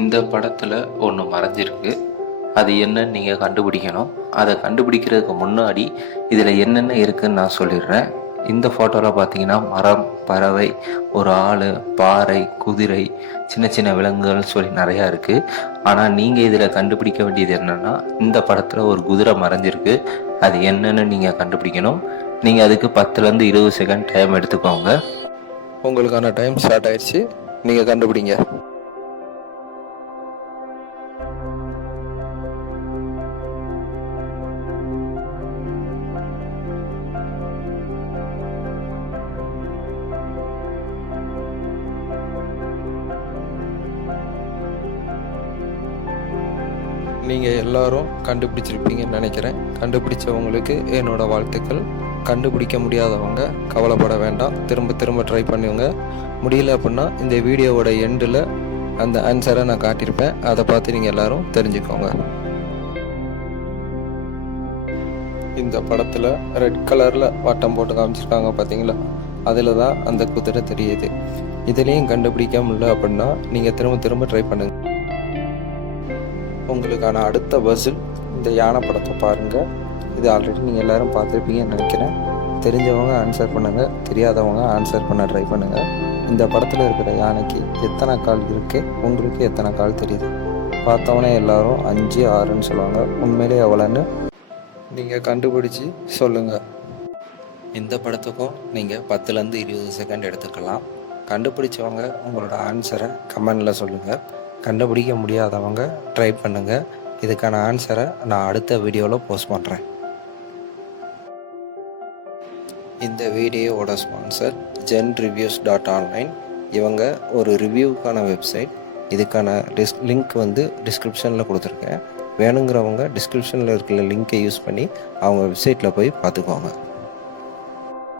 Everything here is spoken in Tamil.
இந்த படத்தில் ஒன்று மறைஞ்சிருக்கு. அது என்னன்னு நீங்கள் கண்டுபிடிக்கணும். அதை கண்டுபிடிக்கிறதுக்கு முன்னாடி இதில் என்னென்ன இருக்குதுன்னு நான் சொல்லிடுறேன். இந்த ஃபோட்டோவில் பார்த்தீங்கன்னா மரம், பறவை, ஒரு ஆள், பாறை, குதிரை, சின்ன சின்ன விலங்குகள் சொல்லி நிறையா இருக்குது. ஆனால் நீங்கள் இதில் கண்டுபிடிக்க வேண்டியது என்னென்னா, இந்த படத்தில் ஒரு குதிரை மறைஞ்சிருக்கு. அது என்னென்னு நீங்கள் கண்டுபிடிக்கணும். நீங்கள் அதுக்கு 10லேருந்து 20 செகண்ட் டைம் எடுத்துக்கோங்க. உங்களுக்கான டைம் ஸ்டார்ட் ஆயிடுச்சு. நீங்கள் கண்டுபிடிங்க. நீங்கள் எல்லாரும் கண்டுபிடிச்சிருப்பீங்கன்னு நினைக்கிறேன். கண்டுபிடிச்சவங்களுக்கு என்னோடய வாழ்த்துக்கள். கண்டுபிடிக்க முடியாதவங்க கவலைப்பட வேண்டாம். திரும்ப திரும்ப ட்ரை பண்ணுங்க. முடியல அப்படின்னா இந்த வீடியோவோட எண்டில் அந்த ஆன்சரை நான் காட்டியிருப்பேன். அதை பார்த்து நீங்கள் எல்லோரும் தெரிஞ்சுக்கோங்க. இந்த படத்தில் ரெட் கலரில் வட்டம் போட்டு காமிச்சிருக்காங்க பார்த்தீங்களா? அதில் தான் அந்த குதிரை தெரியுது. இதுலேயும் கண்டுபிடிக்க முடியல அப்படின்னா நீங்கள் திரும்ப திரும்ப ட்ரை பண்ணுங்கள். உங்களுக்கான அடுத்த பசில் இந்த யானை படத்தை பாருங்கள். இது ஆல்ரெடி நீங்கள் எல்லோரும் பார்த்துருப்பீங்கன்னு நினைக்கிறேன். தெரிஞ்சவங்க ஆன்சர் பண்ணுங்கள், தெரியாதவங்க ஆன்சர் பண்ண ட்ரை பண்ணுங்கள். இந்த படத்தில் இருக்கிற யானைக்கு எத்தனை கால் இருக்குது, உங்களுக்கு எத்தனை கால் தெரியுது? பார்த்தவொன்னே எல்லோரும் 5, 6ன்னு சொல்லுவாங்க. உண்மையிலே எவ்வளோன்னு நீங்கள் கண்டுபிடிச்சி சொல்லுங்கள். இந்த படத்துக்கும் நீங்கள் 10லேருந்து 20 செகண்ட் எடுத்துக்கலாம். கண்டுபிடிச்சவங்க உங்களோட ஆன்சரை கமெண்டில் சொல்லுங்கள். கண்டுபிடிக்க முடியாதவங்க ட்ரை பண்ணுங்கள். இதுக்கான ஆன்சரை நான் அடுத்த வீடியோவில் போஸ்ட் பண்ணுறேன். இந்த வீடியோவோட ஸ்பான்சர் genreviews.online. இவங்க ஒரு ரிவ்யூக்கான வெப்சைட். இதுக்கான லிங்க் வந்து டிஸ்கிரிப்ஷனில் கொடுத்துருக்கேன். வேணுங்கிறவங்க டிஸ்கிரிப்ஷனில் இருக்கிற லிங்க்கை யூஸ் பண்ணி அவங்க வெப்சைட்டில் போய் பார்த்துக்கோங்க.